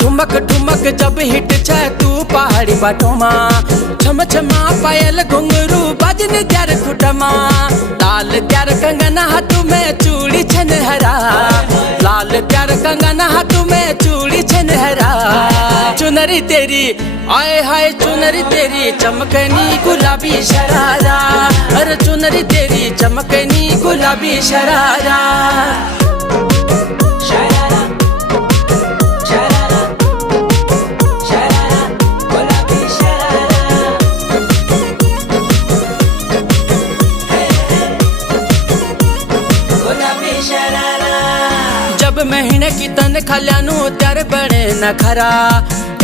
ठुमक ठुमक जब हिट छे तू पहाड़ी बाटोमा, छम छमा पायल घुंघरू बाजन त्यार खुटमा। लाल त्यार कंगना हाथों में चूड़ी छन हरा, लाल त्यार कंगना हाथों में चूड़ी छन हरा। चुनरी तेरी आए हाय चुनरी तेरी चमकनी गुलाबी शरारा, अरे चुनरी तेरी चमकनी गुलाबी शरारा। जब महीने की तन खल्यानू त्यार बड़े न खरा,